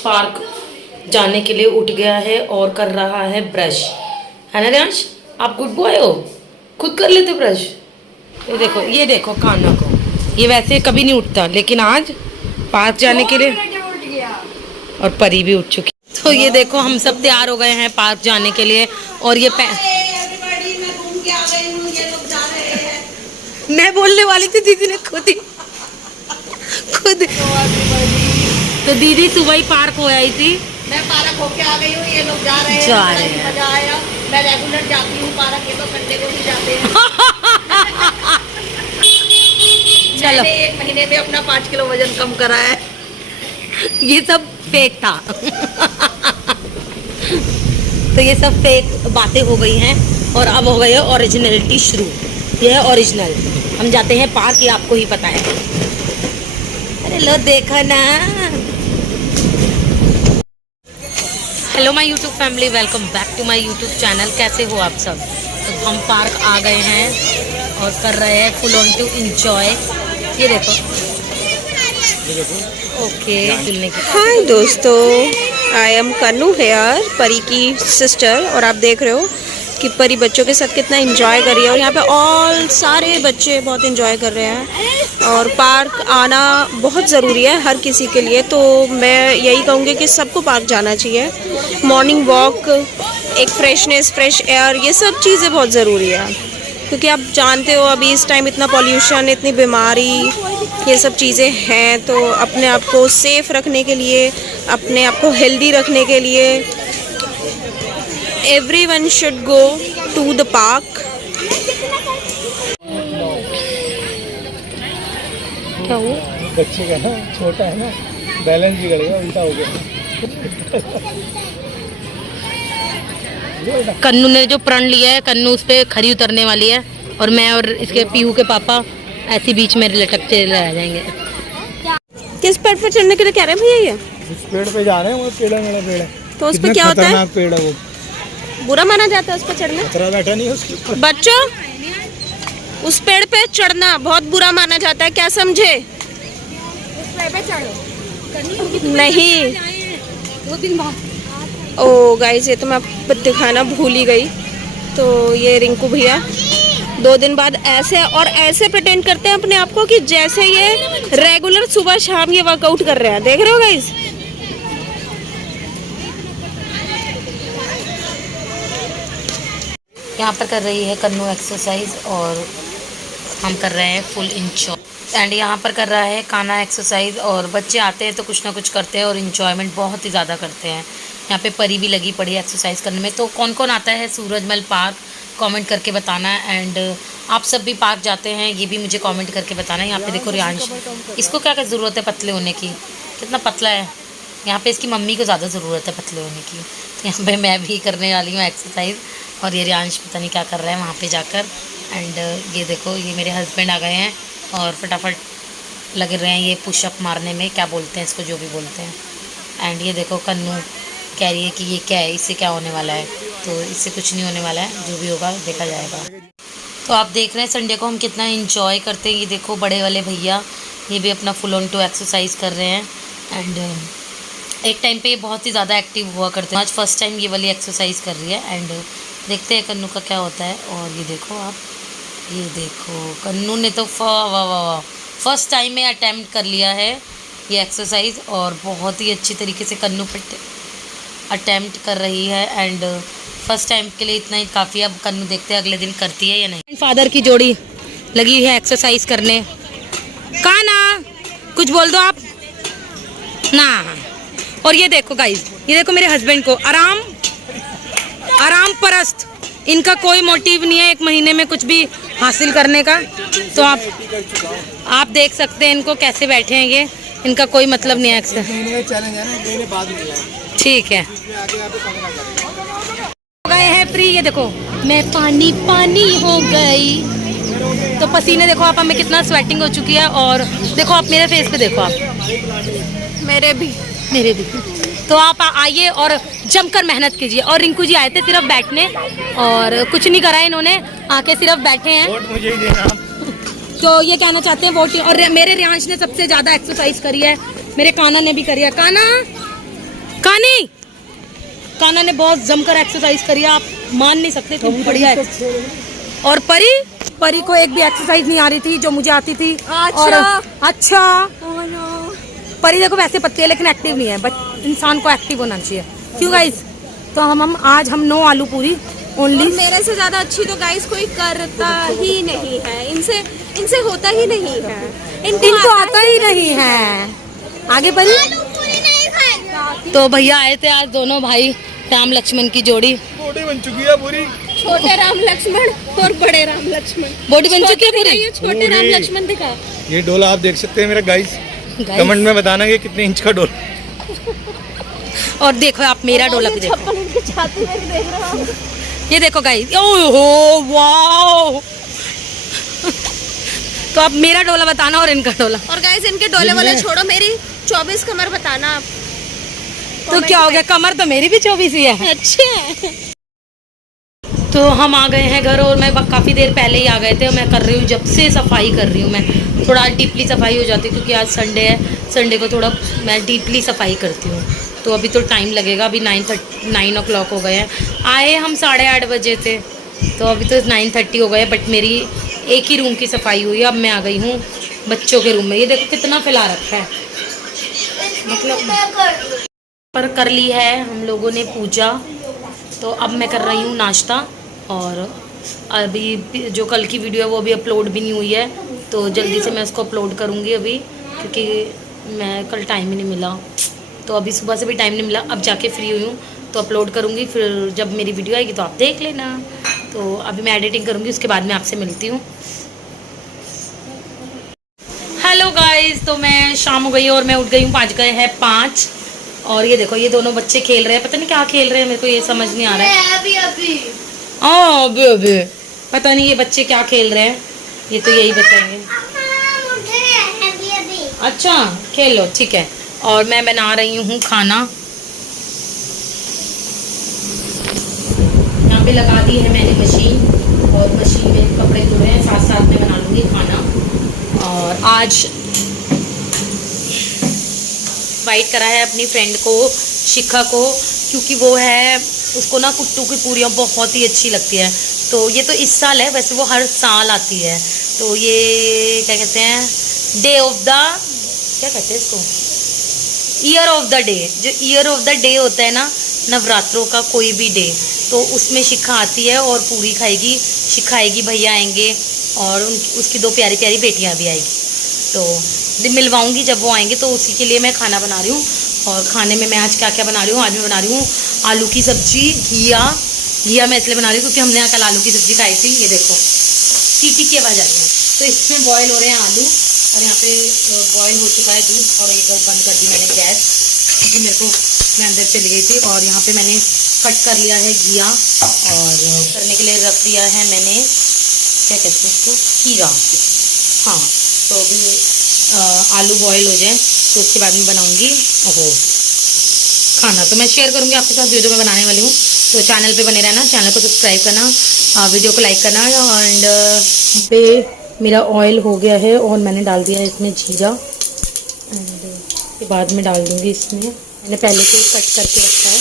Park जाने के लिए उठ गया है और कर रहा है ब्रश, है ना रियांश? आप गुड बॉय हो, खुद कर लेते ब्रश। ये देखो कान्हा को, ये वैसे कभी नहीं उठता लेकिन आज पार्क जाने के लिए, और परी भी उठ चुकी। तो ये देखो हम सब तैयार हो गए हैं पार्क जाने के लिए। और ये मैं बोलने वाली थी, दीदी ने खुद तो दीदी सुबह ही पार्क हो आई थी। मैं पार्क होके आ गई हूँ, ये लोग जा रहे हैं, मजा आया। मैं रेगुलर जाती हूँ पार्क, ये तो संडे को ही जाते हैं। चलो, मैंने 1 महीने में अपना 5 किलो वजन कम करा है। ये सब फेक था। तो ये सब फेक बातें हो गई हैं और अब हो गई है ओरिजिनलिटी शुरू। ये है ओरिजिनल। हम जाते हैं पार्क, ये आपको ही पता है। अरे लो देखा ना। Hello my YouTube family, welcome back to my YouTube channel. कैसे हो आप सब? तो हम पार्क आ गए हैं और कर रहे हैं फुल ऑन टू इंजॉय। ये देखो, ओके झूलने की। हाय दोस्तों, आई एम कन्नू हेयर, परी की सिस्टर। और आप देख रहे हो कि परी बच्चों के साथ कितना एंजॉय कर रही है। और यहाँ पे ऑल सारे बच्चे बहुत एंजॉय कर रहे हैं। और पार्क आना बहुत ज़रूरी है हर किसी के लिए। तो मैं यही कहूँगी कि सबको पार्क जाना चाहिए। मॉर्निंग वॉक, एक फ्रेशनेस, फ्रेश एयर, ये सब चीज़ें बहुत ज़रूरी है। क्योंकि आप जानते हो अभी इस टाइम इतना पॉल्यूशन, इतनी बीमारी, ये सब चीज़ें हैं। तो अपने आप को सेफ़ रखने के लिए, अपने आप को हेल्दी रखने के लिए everyone should go to the park। क्या हुआ? बच्चे का ना छोटा है ना, बैलेंस बिगड़ गया, उल्टा हो गया। कन्नू ने जो प्रण लिया है, कन्नू उस पर खरी उतरने वाली है और मैं और इसके पीहू के पापा ऐसी बीच में लटकते रह जाएंगे। किस पेड़ पर चढ़ने के लिए कह रहे हैं भैया? ये जिस पेड़ पे जा रहे हैं वो पेड़ मेरा पेड़ है। तो उस पर क्या होता है? पेड़ है वो, बुरा माना जाता है उस पर चढ़ना? खतरा बैठा नहीं है उसके ऊपर। बच्चों, उस पेड़ पे चढ़ना बहुत बुरा माना जाता है, क्या समझे? नहीं। 2 दिन बाद। ओ गाइस, ये तो मैं आपको दिखाना भूल ही गई। तो ये रिंकू भैया 2 दिन बाद ऐसे और ऐसे प्रिटेंड करते हैं अपने आप को कि जैसे ये रेगुलर सुबह शाम ये वर्कआउट कर रहे हैं। देख रहे हो गाइस? यहाँ पर कर रही है कन्नू एक्सरसाइज और हम कर रहे हैं फुल इंजॉय। एंड यहाँ पर कर रहा है कान्हा एक्सरसाइज। और बच्चे आते हैं तो कुछ ना कुछ करते हैं और इन्जॉयमेंट बहुत ही ज़्यादा करते हैं। यहाँ पे परी भी लगी पड़ी है एक्सरसाइज करने में। तो कौन कौन आता है सूरजमल पार्क, कमेंट करके बताना। एंड आप सब भी पार्क जाते हैं ये भी मुझे कमेंट करके बताना। यहाँ पे देखो रियांश, इसको क्या ज़रूरत है पतले होने की, कितना पतला है। यहाँ पे इसकी मम्मी को ज़्यादा ज़रूरत है पतले होने की। तो यहाँ पे मैं भी करने वाली हूँ एक्सरसाइज और ये रियांश पता नहीं क्या कर रहा है वहाँ पे जाकर। एंड ये देखो, ये मेरे हस्बैंड आ गए हैं और फटाफट लगे रहे हैं ये पुशअप मारने में, क्या बोलते हैं इसको, जो भी बोलते हैं। एंड ये देखो कन्नू कह रही है कि ये क्या है, इससे क्या होने वाला है। तो इससे कुछ नहीं होने वाला है, जो भी होगा देखा जाएगा। तो आप देख रहे हैं संडे को हम कितना एंजॉय करते हैं। ये देखो बड़े वाले भैया, ये भी अपना फुल ऑन टू एक्सरसाइज कर रहे हैं। एंड एक टाइम पे ये बहुत ही ज़्यादा एक्टिव हुआ करते हैं। आज फर्स्ट टाइम ये वाली एक्सरसाइज कर रही है। एंड देखते हैं कन्नू का क्या होता है। और ये देखो आप, ये देखो कन्नू ने तो फर्स्ट टाइम में अटैम्प्ट कर लिया है ये एक्सरसाइज और बहुत ही अच्छी तरीके से कन्नू पर अटैम्प्ट कर रही है। एंड फर्स्ट टाइम के लिए इतना ही काफ़ी। अब कन्नू देखते हैं अगले दिन करती है या नहीं। फादर की जोड़ी लगी है एक्सरसाइज करने। कान्हा कुछ बोल दो आप ना। और ये देखो गाइस, ये देखो मेरे हस्बैंड को, आराम परस्त, इनका कोई मोटिव नहीं है 1 महीने में कुछ भी हासिल करने का। तो आप देख सकते हैं इनको कैसे बैठे हैं, ये इनका कोई मतलब नहीं है एक्सरसाइज। ठीक है, हो गए हैं फ्री। ये देखो मैं पानी पानी हो गई। तो पसीने देखो आप, हमें कितना स्वेटिंग हो चुकी है। और देखो आप मेरे फेस पे देखो आप, मेरे भी। तो आप आइए और जमकर मेहनत कीजिए। और रिंकू जी आए थे सिर्फ बैठने और कुछ नहीं करा इन्होंने, आके सिर्फ बैठे हैं। वोट मुझे ही देना। तो ये कहना चाहते हैं वोट। और मेरे रियांश ने सबसे ज़्यादा एक्सरसाइज करी है, मेरे कान्हा ने भी करी है। कान्हा कानी, काना ने बहुत जमकर एक्सरसाइज करी है, आप मान नहीं सकते, तो बढ़िया है। और परी, परी को एक भी एक्सरसाइज नहीं आ रही थी जो मुझे आती थी। और अच्छा परी देखो वैसे पतली है लेकिन एक्टिव नहीं है, बट इंसान को एक्टिव होना चाहिए, क्यों गाइस? तो हम आज 9 आलू पूरी ओनली। मेरे से ज्यादा अच्छी तो गाइस कोई करता ही नहीं है, इनसे होता ही नहीं है, इनको आता ही नहीं है। आगे परी। तो भैया आए थे आज, दोनों भाई राम लक्ष्मण की जोड़ी बॉडी बन चुकी है पूरी। छोटे राम लक्ष्मण और बड़े राम लक्ष्मण। बॉडी बन चुकी है पूरी। ये छोटे राम लक्ष्मण दिखा। ये डोला आप देख सकते हैं मेरा गाइस, कमेंट में बताना कि कितने इंच का डोला। और देखो आप मेरा डोला भी देखो, छाती में देख रहा हूं। ये देखो गाइस, ओहो वाओ। तो आप मेरा डोला बताना और इनका डोला। और गाइस इनके डोले वाले छोड़ो, मेरी 24 कमर बताना आप। तो क्या हो गया, कमर तो मेरी भी 24 ही है। अच्छा। तो हम आ गए हैं घर, और मैं काफ़ी देर पहले ही आ गए थे, और मैं कर रही हूँ जब से सफाई कर रही हूँ। मैं थोड़ा डीपली सफाई हो जाती है क्योंकि आज संडे है, संडे को थोड़ा मैं डीपली सफाई करती हूँ। तो अभी तो टाइम लगेगा, अभी 9 o'clock हो गए हैं। आए हम 8:30 बजे थे, तो अभी तो 9:30 हो गए, बट मेरी एक ही रूम की सफाई हुई है। अब मैं आ गई हूँ बच्चों के रूम में। ये देखो कितना फैला रखा है, मतलब पर कर ली है हम लोगों ने पूजा। तो अब मैं कर रही हूँ नाश्ता, और अभी जो कल की वीडियो है वो अभी अपलोड भी नहीं हुई है, तो जल्दी से मैं उसको अपलोड करूँगी अभी, क्योंकि मैं कल टाइम ही नहीं मिला। तो अभी सुबह से भी टाइम नहीं मिला, अब जाके फ्री हुई हूँ तो अपलोड करूँगी। फिर जब मेरी वीडियो आएगी तो आप देख लेना। तो अभी मैं एडिटिंग करूँगी, उसके बाद मैं आपसे मिलती हूँ। हेलो गाइस, तो मैं शाम हो गई और मैं उठ गई हूँ, 5 गए हैं 5। और ये देखो ये दोनों बच्चे खेल रहे हैं, पता नहीं क्या खेल रहे हैं, मेरे को ये समझ नहीं आ रहा है। अभी पता नहीं ये बच्चे क्या खेल रहे हैं, ये तो यही बताएंगे। अच्छा खेल लो, ठीक है। और मैं बना रही हूँ खाना, यहाँ पे लगा दी है मैंने मशीन, और मशीन में कपड़े धो रहे हैं, साथ साथ में बना लूँगी खाना। और आज इनवाइट करा है अपनी फ्रेंड को, शिखा को, क्योंकि वो है, उसको ना कुट्टू की पूरियाँ बहुत ही अच्छी लगती है। तो ये तो इस साल है, वैसे वो हर साल आती है। तो ये क्या कहते हैं, डे ऑफ द, क्या कहते हैं इसको, ईयर ऑफ द डे। जो ईयर ऑफ द डे होता है ना, नवरात्रों का कोई भी डे, तो उसमें शिखा आती है और पूरी खाएगी। शिखा आएगी, भैया आएंगे, और उसकी 2 प्यारी प्यारी बेटियाँ भी आएगी। तो मिलवाऊंगी जब वो आएंगे, तो उसी के लिए मैं खाना बना रही हूँ। और खाने में मैं आज क्या क्या बना रही हूँ, आज मैं बना रही हूँ आलू की सब्जी, घिया मैं इसलिए बना रही हूँ क्योंकि हमने यहाँ कल आलू की सब्जी खाई थी। ये देखो सीटी की आवाज़ आ रही है। तो इसमें बॉयल हो रहे हैं आलू, और यहाँ पे बॉयल हो चुका है दूध, और एक बंद कर दी मैंने गैस क्योंकि मेरे को, मैं अंदर चली गई थी। और यहाँ पे मैंने कट कर लिया है घिया, और करने के लिए रख दिया है मैंने, क्या कहते हैं उसको, खीरा। हाँ, तो अभी आलू बॉयल हो जाए तो उसके बाद में बनाऊँगी खाना। तो मैं शेयर करूँगी आपके साथ जो मैं बनाने वाली हूँ। तो चैनल पे बने रहना, चैनल को सब्सक्राइब करना, वीडियो को लाइक करना। एंड पे मेरा ऑयल हो गया है, और मैंने डाल दिया है इसमें जीरा, एंड के बाद में डाल दूँगी इसमें, मैंने पहले से कट करके रखा है,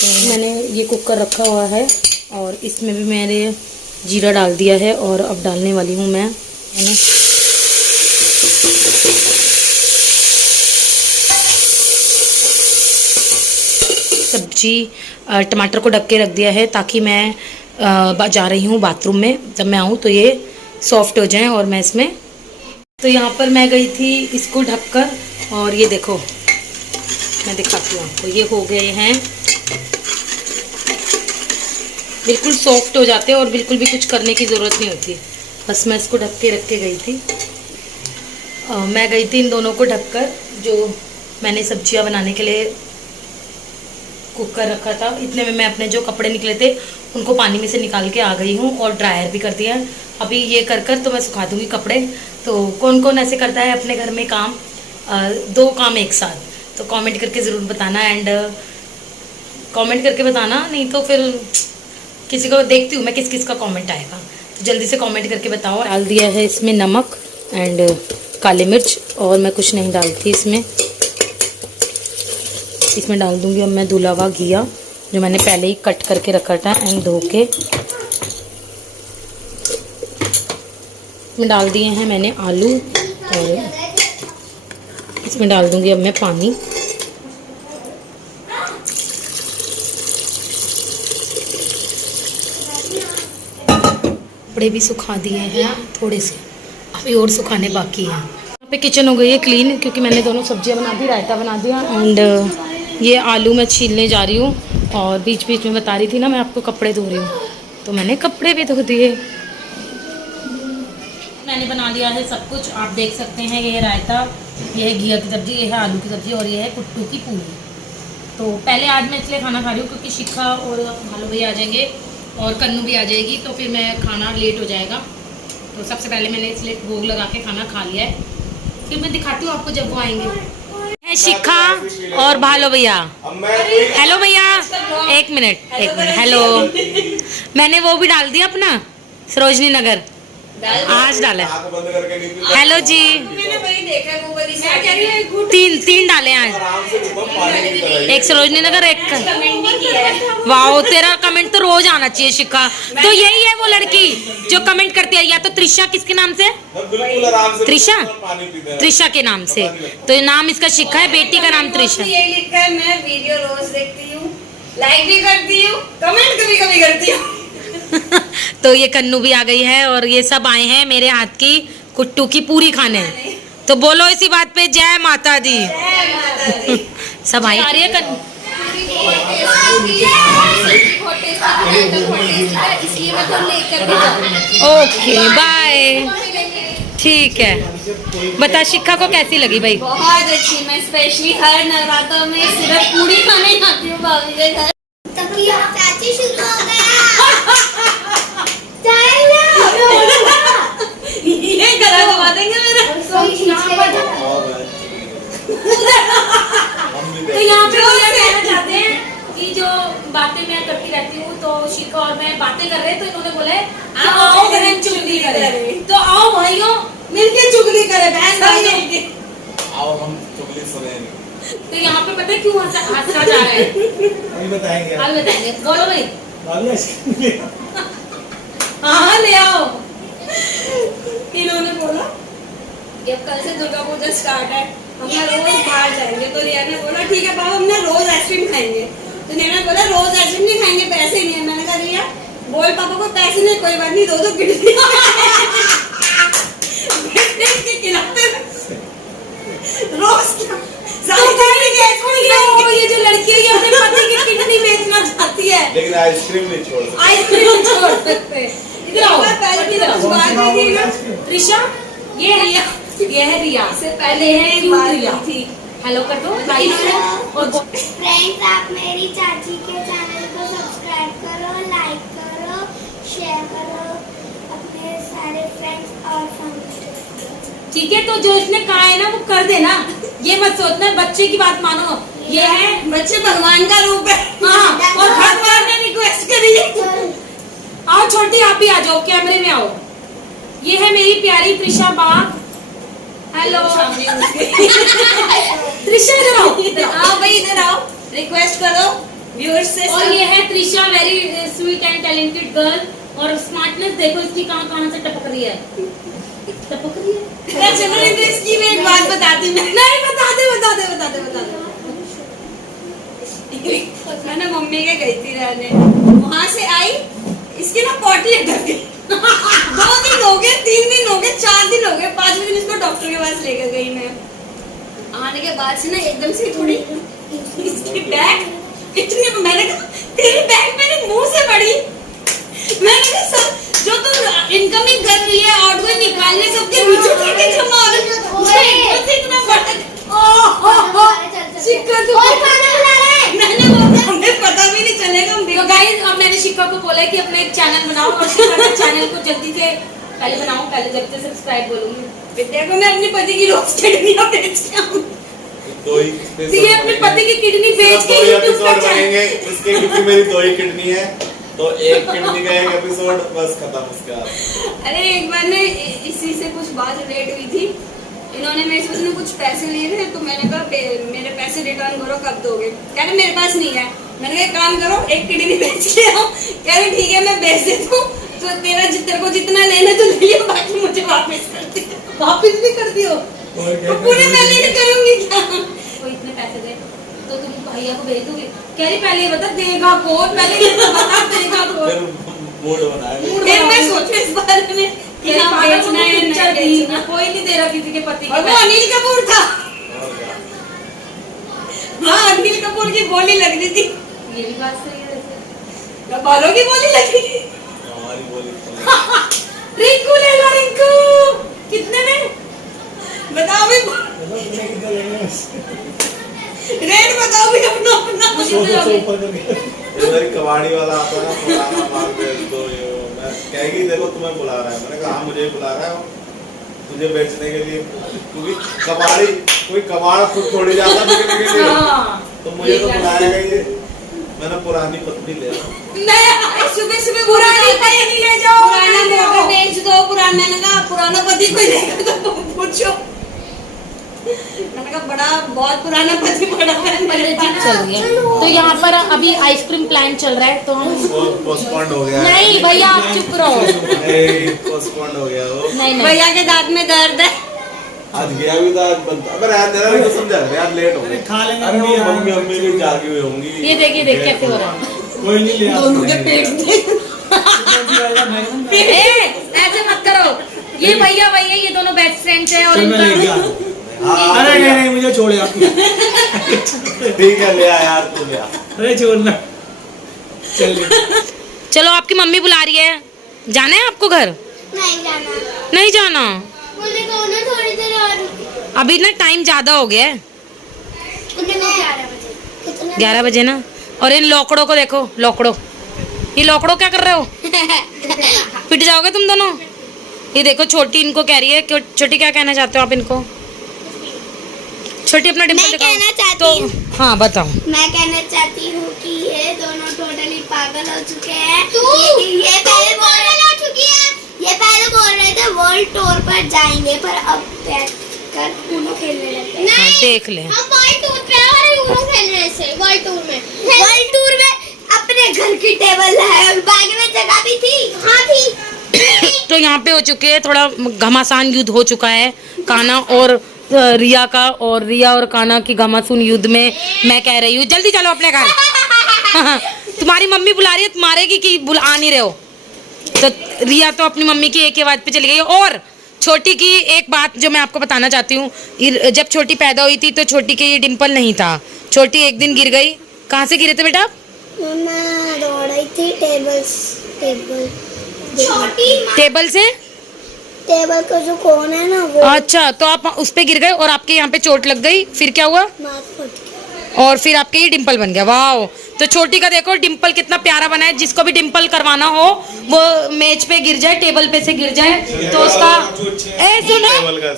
तो मैंने ये कुकर रखा हुआ है, और इसमें भी मैंने जीरा डाल दिया है। और अब डालने वाली हूँ मैंने सब्जी, टमाटर को ढक के रख दिया है, ताकि मैं जा रही हूँ बाथरूम में, जब मैं आऊँ तो ये सॉफ्ट हो जाए। और मैं इसमें, तो यहाँ पर मैं गई थी इसको ढककर, और ये देखो मैं दिखाती हूँ आपको, ये हो गए हैं, बिल्कुल सॉफ्ट हो जाते हैं, और बिल्कुल भी कुछ करने की ज़रूरत नहीं होती। बस मैं इसको ढक के रख के गई थी। मैं गई थी इन दोनों को ढककर, जो मैंने सब्जियां बनाने के लिए कुकर रखा था। इतने में मैं अपने जो कपड़े निकले थे उनको पानी में से निकाल के आ गई हूँ, और ड्रायर भी कर दिया। अभी ये कर तो मैं सुखा दूँगी कपड़े। तो कौन कौन ऐसे करता है अपने घर में काम, 2 काम एक साथ, तो कमेंट करके ज़रूर बताना। एंड कमेंट करके बताना, नहीं तो फिर किसी को देखती हूँ मैं किस किस का कमेंट आएगा, तो जल्दी से कमेंट करके बताओ। डाल दिया है इसमें नमक एंड काली मिर्च, और मैं कुछ नहीं डालती इसमें। इसमें डाल दूँगी अब मैं धुला हुआ घिया जो मैंने पहले ही कट करके रखा था एंड धो के। इसमें डाल दिए हैं मैंने आलू और इसमें डाल दूँगी अब मैं पानी। कपड़े भी सुखा दिए हैं थोड़े से, अभी और सुखाने बाकी हैं। यहाँ पे किचन हो गई है क्लीन क्योंकि मैंने दोनों सब्जियां बना दी, रायता बना दिया एंड ये आलू मैं छीलने जा रही हूँ। और बीच बीच में बता रही थी ना मैं आपको कपड़े धो रही हूँ, तो मैंने कपड़े भी धो दिए। मैंने बना लिया है सब कुछ, आप देख सकते हैं। ये है रायता, ये है घिया की सब्ज़ी, ये है आलू की सब्ज़ी और ये है कुट्टू की पूरी। तो पहले आज मैं इसलिए खाना खा रही हूँ क्योंकि शिखा और भालू भैया आ जाएंगे और कन्नू भी आ जाएगी, तो फिर मैं खाना लेट हो जाएगा। तो सबसे पहले मैंने इसलिए भोग लगा के खाना खा लिया है, फिर मैं दिखाती हूँ आपको जब वो आएंगे। शिखा और भालू भैया। हेलो भैया, एक मिनट हेलो। मैंने वो भी डाल दिया अपना सरोजनी नगर, आज डाला। हेलो जी, तीन डाले आज, एक सरोजनी नगर एक। वाओ, तेरा कमेंट तो रोज आना चाहिए शिखा। तो यही है वो लड़की जो कमेंट करती है, या तो त्रिशा, किसके नाम से? त्रिशा के नाम से। तो नाम इसका शिखा है, बेटी का नाम त्रिशा। ये लिखा है मैं वीडियो रोज देखती हूँ, लाइक भी करती हूँ, कमेंट कभी कभी करती हूँ। तो ये कन्नू भी आ गई है और ये सब आए हैं मेरे हाथ की कुट्टू की पूरी खाने। तो बोलो इसी बात पे जय माता दी। सब आई आ रही है कन्नू। ओके बाय, ठीक है। बता शिखा को कैसी लगी भाई? बहुत अच्छी। मैं स्पेशली हर नवरात्र में सिर्फ पूरी खाने आती हूँ भाभी के घर। चाची शुरू हो गया। ये गला दबा देंगे मेरा। तो यहाँ पे ये कहना चाहते हैं कि जो बातें मैं करती रहती हूँ, तो शिखा और मैं बातें कर रहे हैं, तो इन्होंने बोला है आओ बहन चुगली करें। तो आओ भाइयों मिलके चुगली करें, बहन भाई आओ हम चुगली सुनेंगे। तो यहाँ पे पता है क्यों हंसा जा रहा है? अभी बताएंगे। बोलो भाई। हाँ ले आओ। इन्होंने बोला कि अब कल से दुर्गा पूजा स्टार्ट है, हम ना रोज बाहर जाएंगे। तो रिया ने बोला ठीक है पापा, हम ना रोज आइसक्रीम खाएंगे। तो रिया ने बोला रोज आइसक्रीम नहीं खाएंगे, पैसे नहीं है। मैंने कहा रिया बोल पापा को पैसे नहीं, कोई बात नहीं, दो किडनी रोज ये जो लड़की है अपने पति की किडनी बेचना चाहती है, लेकिन आइसक्रीम नहीं छोड़ सकते। आइसक्रीम नहीं छोड़ सकते। इधर आओ त्रिशा, ये रिया, ये है रिया से पहले है रिया थी। हेलो कर दो और फ्रेंड्स, आप मेरी चाची के चैनल को सब्सक्राइब करो, लाइक करो, शेयर करो अपने सारे फ्रेंड्स और फैमिली। ठीक है। तो जो इसने कहा है ना वो कर देना, ये मत सोचना बच्चे की बात मानो। ये है बच्चे भगवान का रूप है। हाँ, और भगवान ने रिक्वेस्ट करी है। आओ छोटी, आप भी आ जाओ, कैमरे में आओ। ये है मेरी प्यारी त्रिशा बाग। हेलो त्रिशा, इधर आओ भाई, इधर आओ, रिक्वेस्ट करो व्यूअर्स से। और ये है Trisha, very sweet and talented girl. और स्मार्टनेस देखो इसकी कहाँ से टपक रही है, टपक रही है। चलो इसकी मैं एक बात बताती हूँ। नहीं, बता दे। मैं ना मम्मी के गई थी रहने, वहाँ से आई, इसकी ना पॉटी अटक गई। 2 दिन हो गए, 3 दिन हो गए, 4 दिन हो गए, 5वें दिन इसको डॉक्टर के पास लेकर गई मैं। आने के बाद से ना एकदम से थोड़ी इसकी बैग इतनी, मैंने कहा तेरी बैग मेरे मुंह से बड़ी। मैंने कहा सब जो तुम इनकमिंग कर रही है, आउटगोइंग निकालने सबके नीचे के जमा हो रहे, इतना बड़ा। मैंने बोला हमें पता भी नहीं चलेगा। तो गाइस, अब मैंने शिखा को बोला है कि अपना एक चैनल बनाओ और शिखा के चैनल को जल्दी से पहले बनाओ, पहले जल्दी से सब्सक्राइब बोलूंगी। विद्या को मैं अपने पति की रोज किडनियां बेच के आऊं। ये अपने पति की किडनी बेच के यूट्यूब पर बनाएंगे इसके, क्योंकि मेरी 2 ही किडनी है, तो एक किडनी का एक एपिसोड बस खत्म उसका। अरे एक बार ने इसी से कुछ बात रिलेट हुई थी, इन्होंने मेरे से कुछ पैसे लिए थे, तो मैंने कहा मेरे पैसे रिटर्न करो, कब दोगे? कह रहे मेरे पास नहीं है। मैंने कहा एक काम करो, एक किडनी बेच के आओ। कह रहे ठीक है मैं बेच देता हूँ, तो तेरे को जितना लेना तो ले लियो, बाकी मुझे वापस कर दियो। वापस भी कर दियो? तो पूरे मैं लेने करूंगी क्या? तो इतने पैसे दे तो तुम भैया को भेज दोगे? कह रही पहले ये बता देगा कौन, पहले ये बता देगा कौन। मूड बनाया फिर मैं सोचू इस बारे में कि हाँ बेचना है नहीं बेचना। कोई नहीं दे रहा किसी के पति को। वो अनिल कपूर था। हाँ अनिल कपूर की बोली लग रही थी। ये भी बात सही है वैसे। बालों की बोली लग रही थी। हमारी बोली रिंकू ले लो रिंकू। कितने में बताओ भी, रेट बताओ भी अपना अपना। उधर कबाड़ी वाला आता है ना, पुराना माल बेच दो, ये मैं कहेगी देखो तुम्हें बुला रहा है। मैंने कहा हाँ मुझे बुला रहा है तुझे बेचने के लिए, क्योंकि कबाड़ी कोई कबाड़ खुद थोड़ी जाता बिकने के लिए, तो मुझे तो बुलाएगा ये। मैंने पुरानी पत्नी ले लो, सुबह सुबह पुरानी पत्नी ले जाओ, पुराना मोटर बेच दो। पुराना, मैंने कहा पुराना पति कोई लेगा तो पूछो। मैंने कहा बड़ा बहुत पुराना पति पड़ा है मेरे पास। चलिए, तो यहाँ पर अभी आइसक्रीम प्लान चल रहा है, तो हम पोस्टपोन्ड हो गया। नहीं भैया आप चुप रहो। पोस्टपोन्ड हो गया वो। नहीं नहीं भैया के दांत में दर्द है। आज गया भी था, आज बनता। अरे यार तेरा भी तो समझा यार, लेट हो गया। खा लेंगे अरे वो मम्मी अम्मी भी जागी हुई होंगी। ये देखिए देख कैसे हो रहा है। कोई नहीं ले दोनों के पेट ऐसे मत करो। ये भैया भैया ये दोनों बेस्ट फ्रेंड्स हैं और इनका अरे नहीं मुझे छोड़ यार। ठीक है ले आ यार, तू ले आ। अरे छोड़ना। चलिए चलो आपकी मम्मी बुला रही है, जाना है आपको घर? नहीं जाना, नहीं जाना? मुझे कहो ना थोड़ी देर और। अभी ना टाइम ज्यादा हो गया है, कितने 11 बजे? कितने 11 बजे ना। और इन लोकड़ों को देखो, लोकड़ों, ये लोकड़ों क्या कर रहे हो? पिट जाओगे तुम दोनों। ये देखो छोटी इनको कह रही है, छोटी क्या कहना चाहते हो आप इनको? छोटी अपना डिम्पल मैं दिखाओ। कहना चाहती तो हूँ, हाँ बताओ। मैं कहना चाहती हूँ कि ये दोनों टोटली पागल हो चुके हैं। ये पहले बोल रहे थे वर्ल्ड टूर पर जाएंगे, पर अब बैठकर ऊनो खेलने लगते हैं। हाँ, देख ले। हम वर्ल्ड टूर पे और ऊनो खेलने से वर्ल्ड टूर में अपने घर की टेबल है और बाकी में जगह भी थी। हाँ थी। तो यहाँ पे हो चुके हैं, थोड़ा घमासान युद्ध हो चुका है कान्हा और रिया का, और रिया और कान्हा की घमासान युद्ध में मैं कह रही हूँ जल्दी चलो अपने घर। तुम्हारी मम्मी बुला रही है, तुम मारेगी कि आ नहीं रहे हो? तो रिया तो अपनी मम्मी की एक ही आवाज पे चली गई। और छोटी की एक बात जो मैं आपको बताना चाहती हूँ, जब छोटी पैदा हुई थी तो छोटी के ये डिम्पल नहीं था। छोटी एक दिन गिर गई। कहाँ से गिरे थे बेटा? मैं दौड़ रही थी टेबल से। टेबल का जो कोन है ना वो। अच्छा, तो आप उस पे गिर गए और आपके यहाँ पे चोट लग गई, फिर क्या हुआ? माथ फट गया। और फिर आपके ये डिम्पल बन गया। वाह, तो छोटी का देखो डिम्पल कितना प्यारा बना है। जिसको भी डिम्पल करवाना हो वो मेज पे गिर जाए, टेबल पे से गिर जाए तो उसका सुनो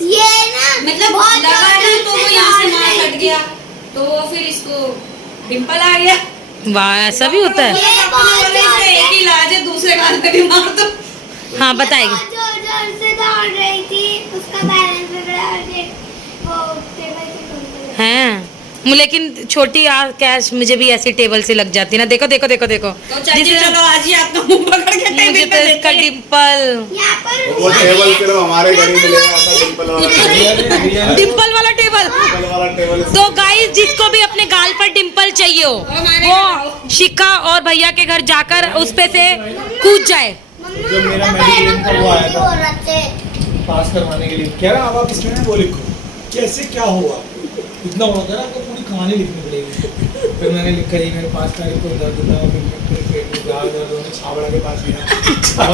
ये ना मतलब लगा ना तो वो यहाँ से मार कट गया, तो फिर इसको डिम्पल आ गया। वाह, ऐसा भी होता है। एक ही इलाज है, दूसरे कान पे भी मार दो। हाँ बताएगी। जोर से दौड़ रही थी, उसका बैलेंस बिगड़ा और ये वो टेबल से टूट गया। हैं लेकिन छोटी कैश मुझे भी ऐसी टेबल से लग जाती ना। देखो देखो देखो देखो, तो चाची चलो आज ही आपका मुंह पकड़ के मुझे टेबल तो पे इसका देखिए। डिम्पल यहाँ पर वो टेबल सिर्फ हमारे घर ही मिलेगा, ऐसा डिम्पल वाला डिम्पल वाला टेबल। टेबल। तो गाइस जिसको भी अपने गाल पर डिम्पल चाहिए हो वो शिखा और भैया के घर जाकर उस पे से कूद जाए। जो मेरा मेडिक्लेम का वो आया था पास करवाने के लिए, कह रहा अब आप इसमें ना वो लिखो कैसे क्या हुआ, इतना हुआ था आपको पूरी कहानी लिखनी पड़ेगी। फिर मैंने लिखा जी मेरे 5 तारीख को दर्द था, फिर पेट में दर्द छावड़ा के पास गया। वो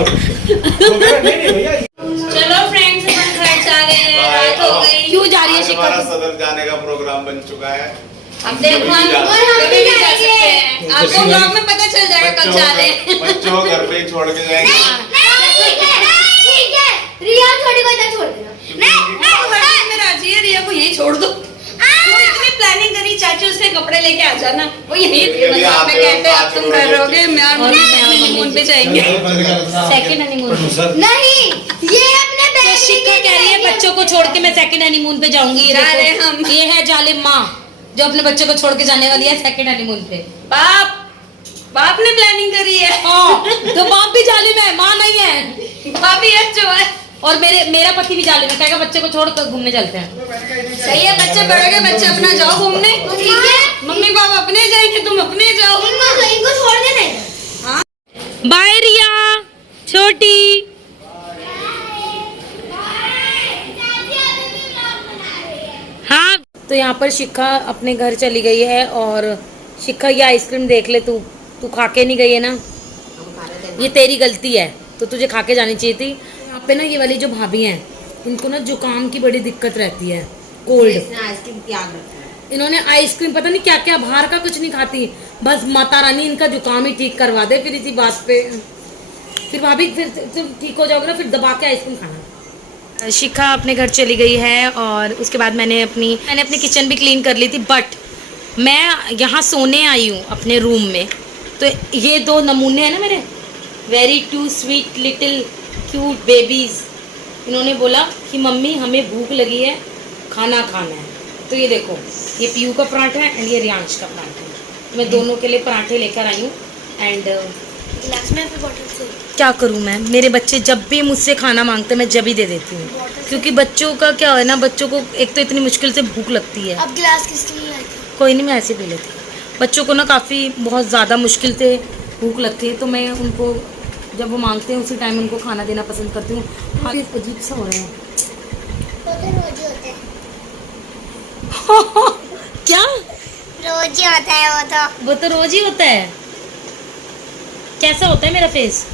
कह रहा नहीं भैया। चलो फ्रेंड्स अपन घर जा रहे हैं, रात हो गई। क्यों जा रही है शिखा? हमारा सदर जाने का प्रोग्राम बन चुका है। अब देखो हम कभी भी जा सकते हैं, आपको ब्लॉग में पता चल जाएगा कब जा रहे हैं। बच्चों को घर पे ही छोड़ के जाएंगे। ठीक है रिया छोटी को इधर छोड़ देना। मैं राजी है, रिया को यही छोड़ दो। वो इतनी प्लानिंग करी चाची, उसके कपड़े लेके आ जाना, वो यही मजाक में कहते हैं अब तुम घर रहोगे, मैं हनीमून पे जाएंगे। Second honeymoon. नहीं ये अपने तो शिक्षा कह रही है बच्चों को छोड़ के मैं सेकंड हनीमून पे जाऊंगी। ये जा देखो, रहे हम। ये है जालिम माँ जो अपने बच्चों को छोड़ के जाने वाली है सेकंड हनीमून पे। बाप ने प्लानिंग करी है। हाँ, तो बाप भी जालिम है, माँ नहीं है। बाप ही अच्छा है। और मेरा पति भी जालिम है, कहेगा बच्चे को छोड़ कर घूमने चलते हैं। सही है, बच्चे बड़े गए, बच्चे अपना जाओ घूमने। ठीक है, मम्मी पापा अपने जाएंगे, तुम अपने जाओ। इनको छोड़ देना। बाय रिया छोटी। हाँ, तो यहाँ पर शिखा अपने घर चली गई है। और शिखा ये आइसक्रीम देख ले, तू खा के नहीं गई है ना, ये तेरी गलती है, तो तुझे खा के जानी चाहिए थी। यहाँ पे ना ये वाली जो भाभी हैं इनको ना जुकाम की बड़ी दिक्कत रहती है, कोल्ड। इन्होंने आइसक्रीम पता नहीं क्या क्या, बाहर का कुछ नहीं खाती, बस माता रानी इनका जुकाम ही ठीक करवा दे। फिर इसी बात पे फिर भाभी फिर तुम ठीक हो जाओगे ना, फिर दबा के आइसक्रीम खाना। शिखा अपने घर चली गई है और उसके बाद मैंने अपनी किचन भी क्लीन कर ली थी। बट मैं यहाँ सोने आई हूँ अपने रूम में, तो ये दो नमूने हैं ना मेरे, very too sweet little cute babies, इन्होंने बोला कि मम्मी हमें भूख लगी है, खाना खाना है। तो ये देखो, ये पीयू का पराठा है एंड ये रियांश का पराठा है। मैं दोनों के लिए पराठे लेकर आई हूँ। एंड गिलास में फिर बॉटल से क्या करूँ मैं, मेरे बच्चे जब भी मुझसे खाना मांगते मैं जब ही दे देती हूँ, क्योंकि बच्चों का क्या है ना, बच्चों को एक तो इतनी मुश्किल से भूख लगती है। अब गिलास किस लिए आई थी? कोई नहीं, मैं ऐसे पी लेती हूँ। बच्चों को ना काफ़ी बहुत ज़्यादा मुश्किल से भूख लगती है, तो मैं उनको जब वो मांगते हैं उसी टाइम उनको खाना देना पसंद करती हूँ। हाँ, अजीब सा हो रहा है। वो तो रोज ही होते हैं। क्या? रोज ही होता है वो तो रोज ही होता है। कैसा होता है मेरा फेस?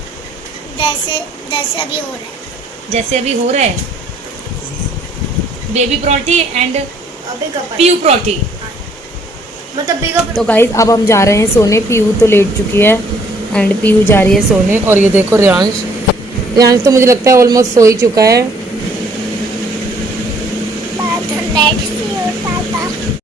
जैसे अभी हो रहा है। जैसे अभी हो रहा है। बेबी प्रोटी एंड अभी कब पीयू प्रोटी। मतलब बिग तो गाइज अब हम जा रहे हैं सोने। पीयू तो लेट चुकी है एंड पीयू जा रही है सोने। और ये देखो रियांश तो मुझे लगता है ऑलमोस्ट सो ही चुका है। नेक्स्ट